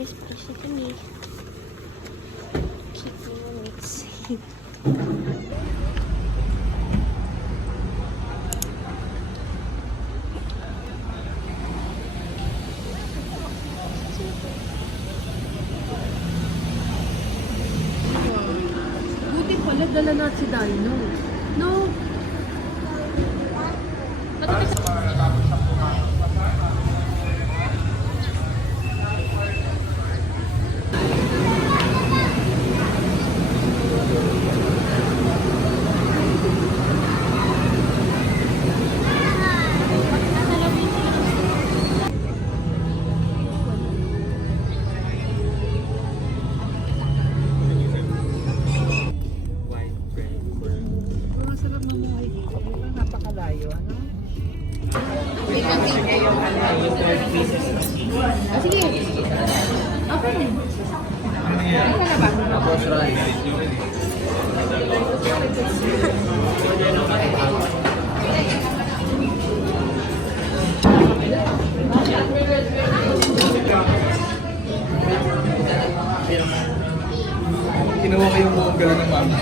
Especially to me. Keep minutes. Buti pala dala natin si Dino. No? Masarap mamuhay dito. Diba napakalayo, ano? Sige. Okay. Ano na ba? Tapos rice. Kinuha ko yung buong gala ng mama.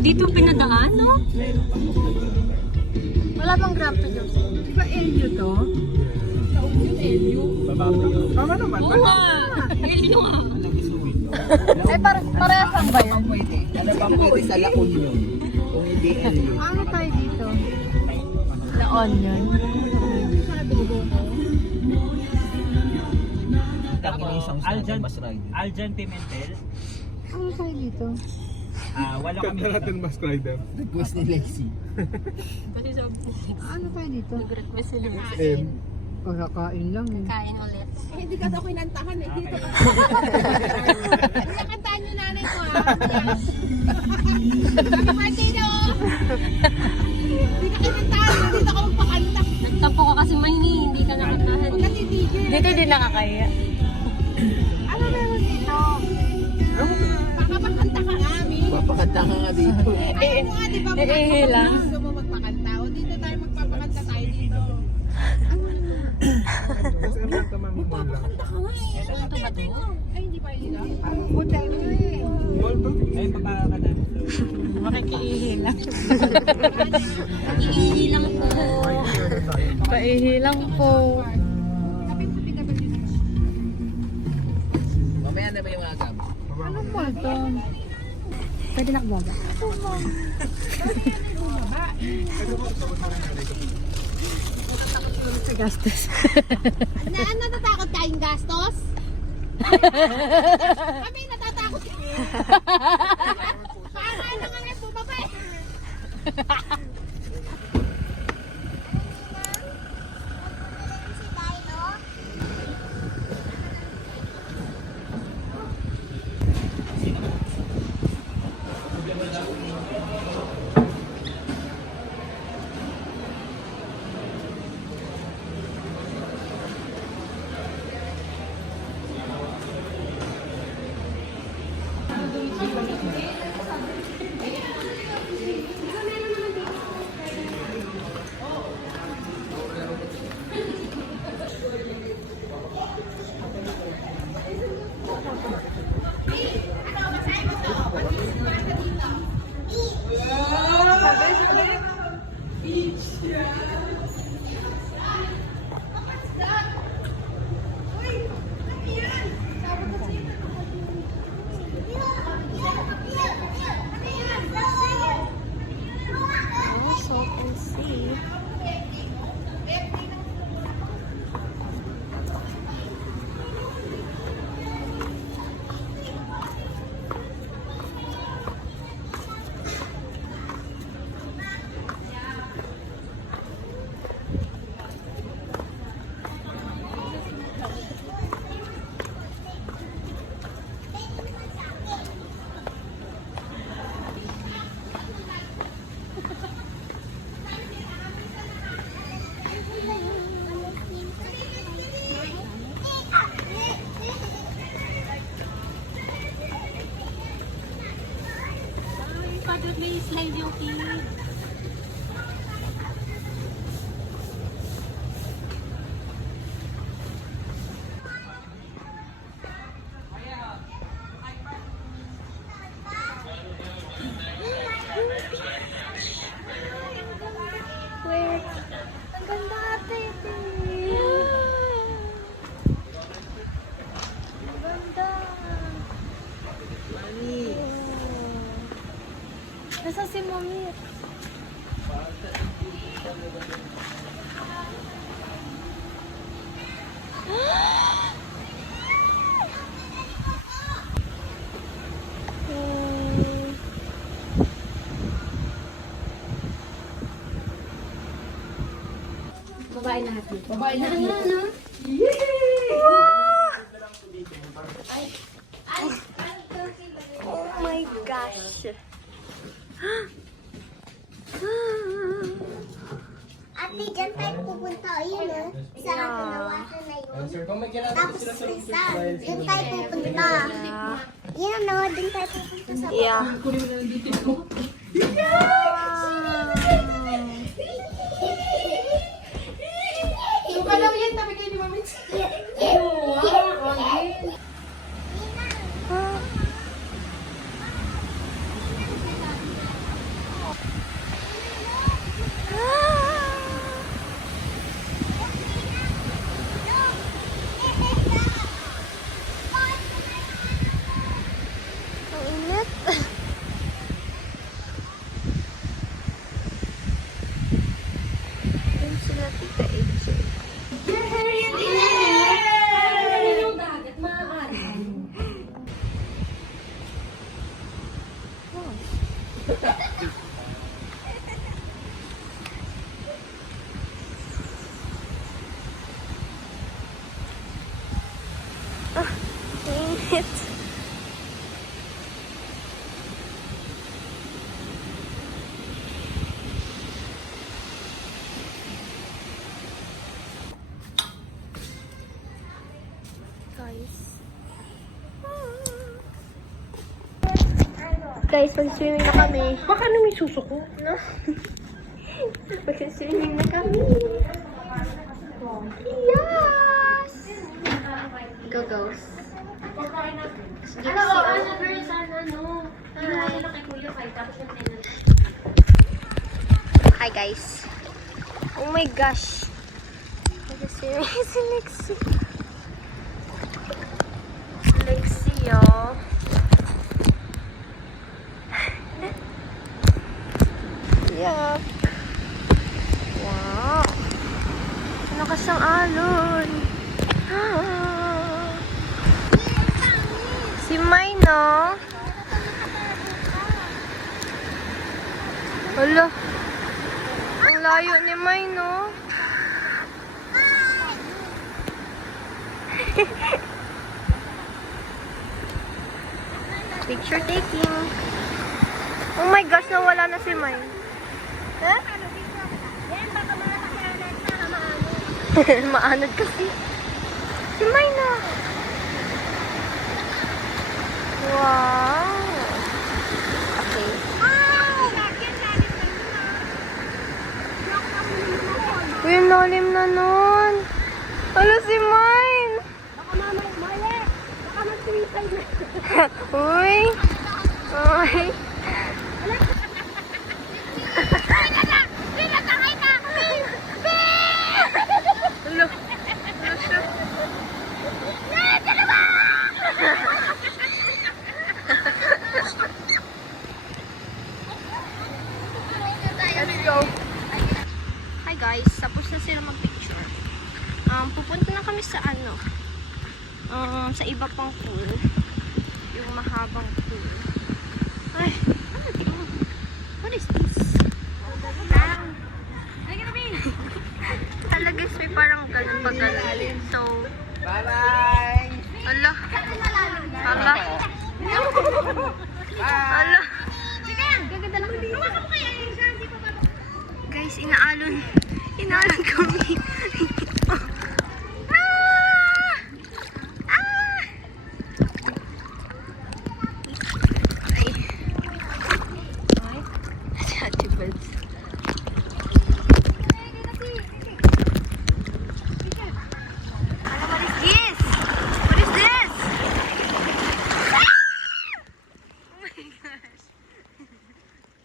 Dito pinadaan, no? Wala bang grab to dyan? Di ba Elio to? Yung Elio? Tama naman. Oo nga! Yun yung nga. Ay, parehas lang ba yan? Ano bang pwede sa La Union? Kung hindi Elio. Ano tayo dito? La Onion. Aljan Pimentel. Ano tayo dito? Wala kami natin mas rider. Request ni Lexi. Kasi sa Ano tayo dito? nag-request sila. Kakain lang eh. Kain ulit. Hindi ka daw kinantahan eh. Dito ka. Nakantahan yung nanay ko ha. Happy birthday daw. Hindi ka kinantahan. Dito ka magpakanta. Nagtampo ka kasi mahingi, hindi ka nakatahan. Huwag ka titigil. Dito din nakakaya. Ano meron dito? Pakapakanta ka nga, Mi. Papakanta ka nga dito. Ayaw mo nga, di ba? lang. Gusto mo magpakanta. O dito tayo magpapakanta tayo dito. Magpapakanta ka nga eh. Ito ba to? Ay, hindi pa yun. Hotel mo eh. ay baba ka na. Makikiihi lang. Iihi lang po. Paihi lang po. Mamaya na ba yung agam? Anong mall to? Pwede na kumaba. Sa gastos. Natatakot tayong gastos? Kami natatakot. Paano nga nga bumaba eh. May slide yung kid. Nasa si Mami? Babae na happy. Babae na ano? Oh my gosh. Ate, dyan tayo pupunta. Ayun, oh. Sa nawasan na yun. Tapos isa, dyan tayo pupunta. Yan, no. Dyan tayo pupunta sa Yeah. Yung alam yan, tabi kayo ni Mami. Ang init. Yun sila Tita AJ. Yung dagat, maaari. Ang init. Guys, mag-swimming na kami. Baka ano may susuko? No? Mag-swimming na kami. Yes! Go, goes. Hi, guys. Oh my gosh. Mag-swimming si Lexi. Lexi, oh. Yuck. Wow. Lakas ang alon. Ah. Si May, no? Hala. Ang layo ni May, no? Picture taking. Oh my gosh, nawala na si May. Ha? Maanod kasi. Si May na. Wow. Okay. Uy, ang lalim na nun. Hala si May. Baka mamay, mali. Baka mag-suicide na. Uy. Uy. Let's go. Hi guys, tapos na sila mag-picture. Pupunta na kami sa ano, sa iba pang pool. Yung mahabang pool. Ay, ano ito? What is this? Talaga may parang ganun pa ganun. So, Bye-bye! ala. Ala. Ala. Guys, inaalon. Inaalon kami. Ah! Ah! Ay. Ay. Si Ate Bels. What is this? What is this? Ah! Oh my gosh.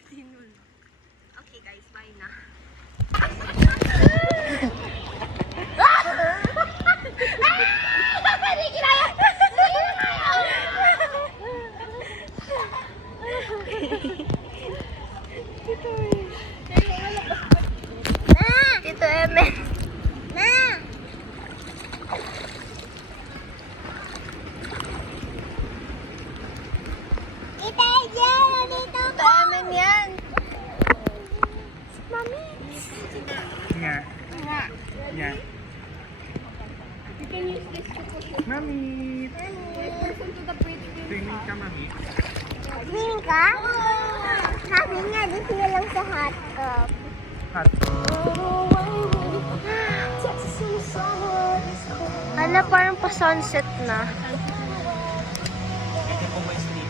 Sinul. Okay guys, bye na. Tito Eme. Ma! Kita dyan! Nandito Tito Eme yan. Mami. Nga. Nga. Nga. You can use this to push it. Mami. Person to the bridge. Tingin ka, mami. Swing ka? Sabi nga, dito na lang sa hot cup. Hot. Hala, parang pa-sunset na. Ito po may sleep.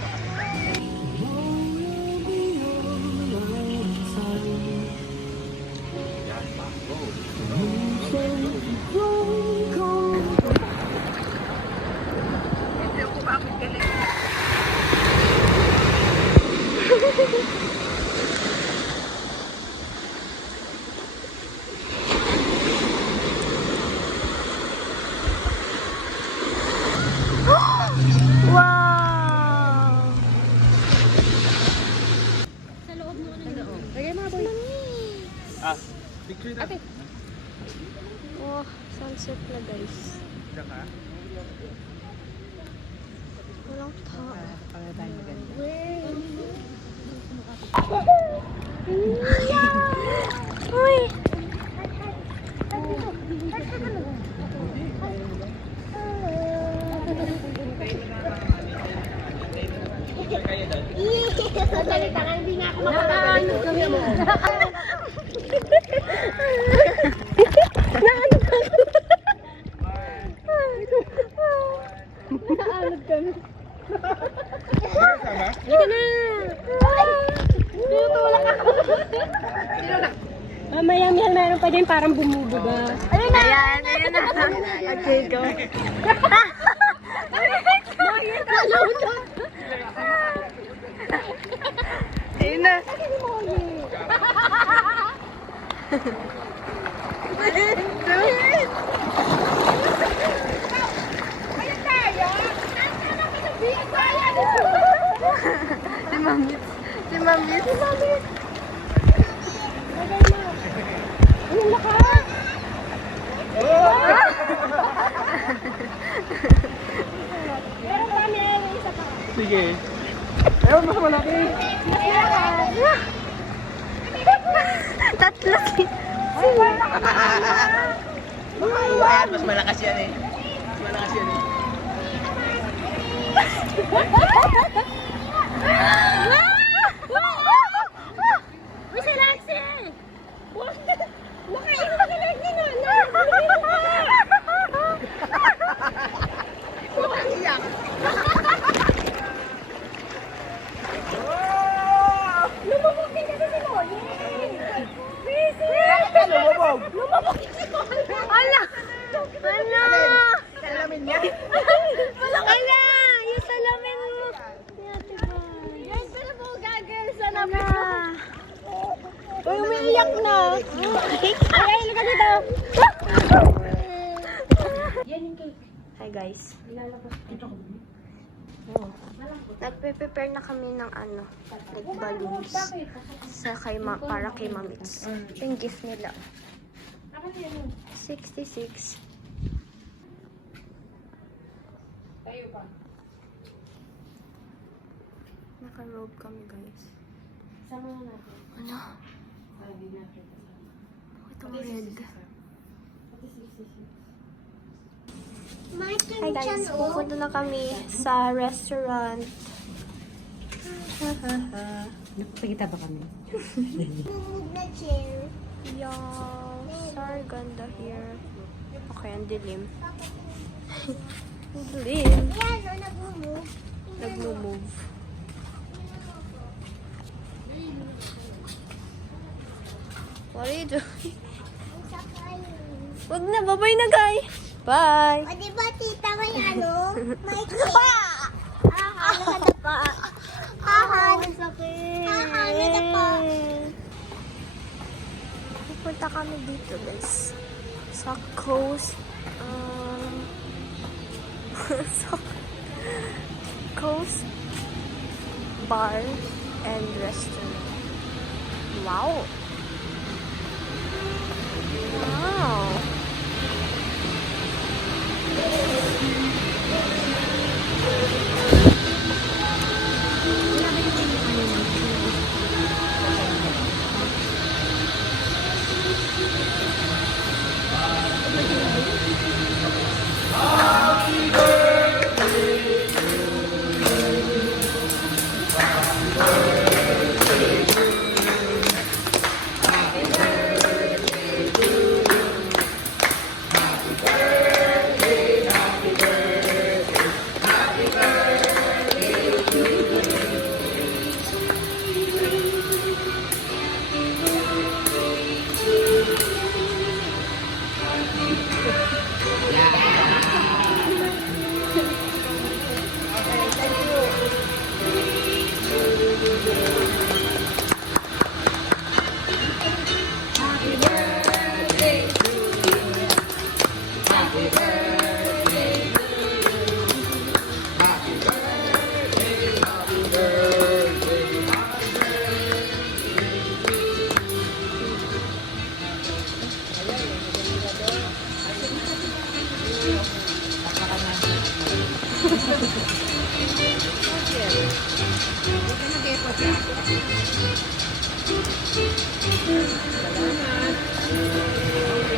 Wow! Ah, picture na. Oh, sunset na guys. Diyan ka? Walang tao. Uy! Mamaya meron pa din parang bumubuga. Ayan, ayan na. Okay, go. Ayun na. Si Mami. Si Mami. Si Mami. Sige. Tatlo si... Ayan, mas malakas yan eh. Mas malakas yan eh. Uy, si Lexi! Ala! Ala! Salamin niya. Ala! Yung salamin mo! Yan pala po gagawin sa Ala! Uy, umiiyak na. Ay, ka dito! Hi guys. Nagpe-prepare na kami ng ano, like balloons para kay Mamits. Yung gift nila. 66. Naka-robe kami guys. Ano? Ito red. Hi guys, pupunta na kami sa restaurant. Nakikita ba kami? Move na chair. Yeah, sorry, ganda here. Okay, ang dilim. Ang dilim. Yan, o, nag-move. Nag-move. What are you doing? Ang sakay. Wag na, bye-bye na guys. Bye! O, di ba, tita, may ano? May chair. Ano ka na pa? Sakit! Nadapa. Pupunta kami dito guys. Sa Coast sa Coast Bar and Restaurant. Wow. Wow.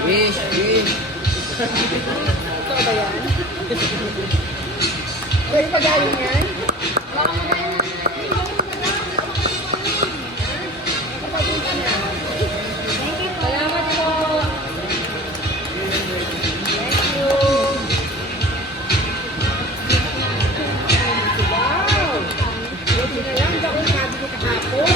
Wish, wish. Pwede pa galing yan? Salamat po. Thank you. Wow! Buti na lang, ako sabi ko kahapon.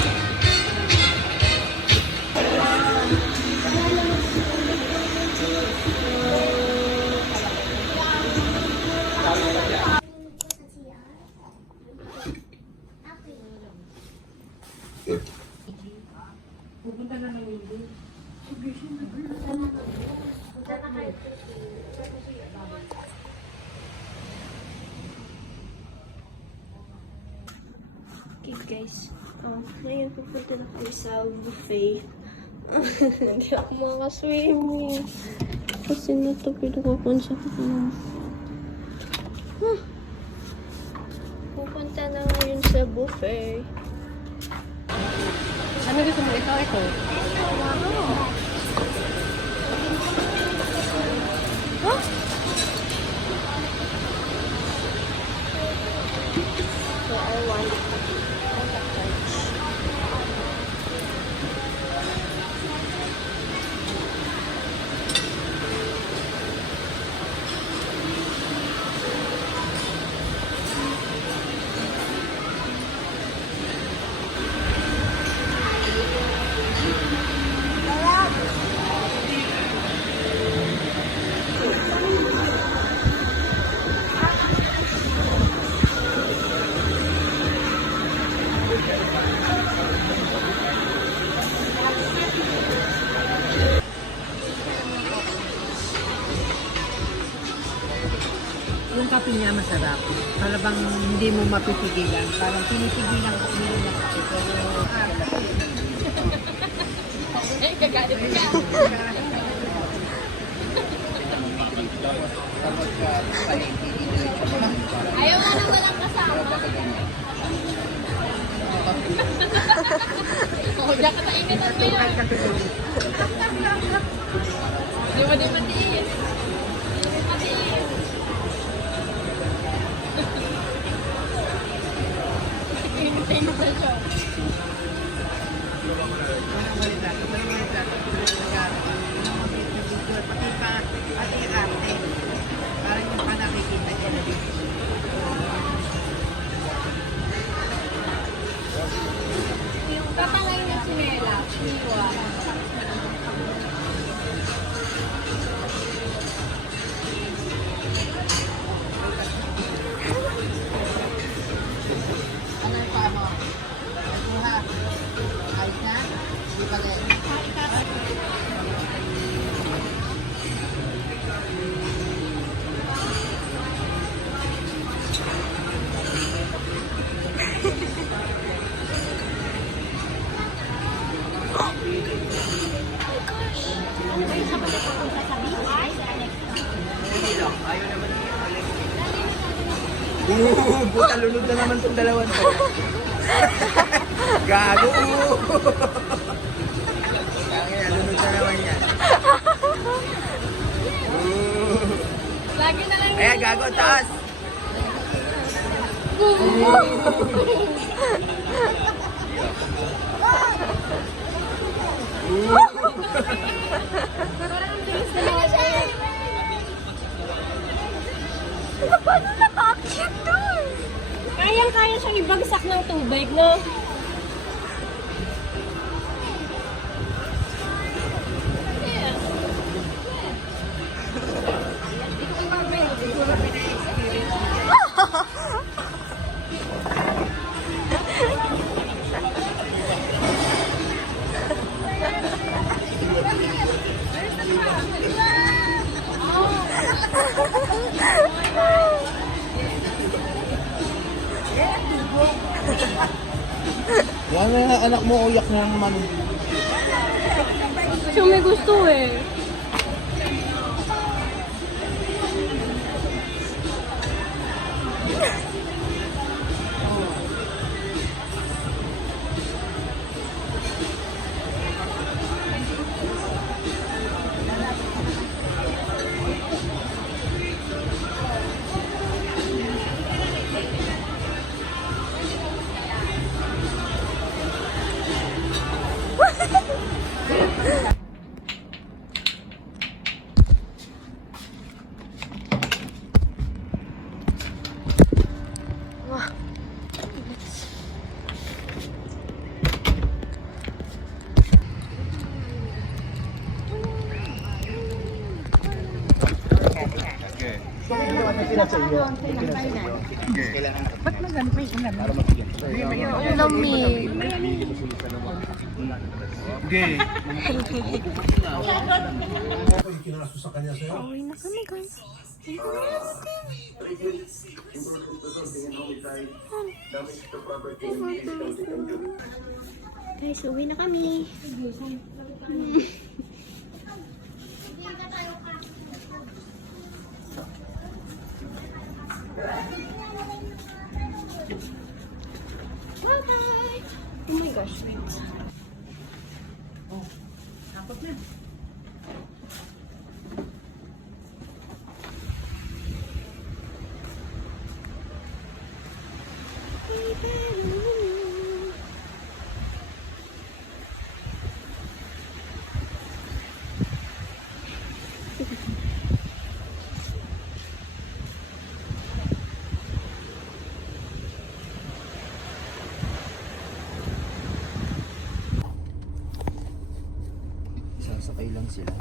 Okay guys, ngayon pupunta na kami sa buffet. Hindi ako makaswimming. Kasi natapid ako kung sa pupunta na ngayon sa buffet. Ano gusto mo? Ito, ito. So I want Yung kape niya masarap. Para bang hindi mo mapipigilan. Parang pinipigilan ko yung kape. ayaw nga na walang kasama. Oh, diyan ka taingatan mo yun. Di mo din matiin. Tatangay ng sinela. Siwa. Ano yung pa mo? Kuha. Ayos na? Hindi pa rin. Buta lunod na naman itong dalawan to. Gago! Kaya lunod na naman yan. Lagi na lang Ayan, gago, taas! Paano nakaakyat doon? Kayang-kaya siyang ibagsak ng tubig, no? Yan na anak mo, uyak na naman. Siya may gusto eh. Ang lamig. Okay. Uwi na kami, guys. Guys, uwi na kami. Bye-bye. Oh my gosh, wait. Sasakay lang sila.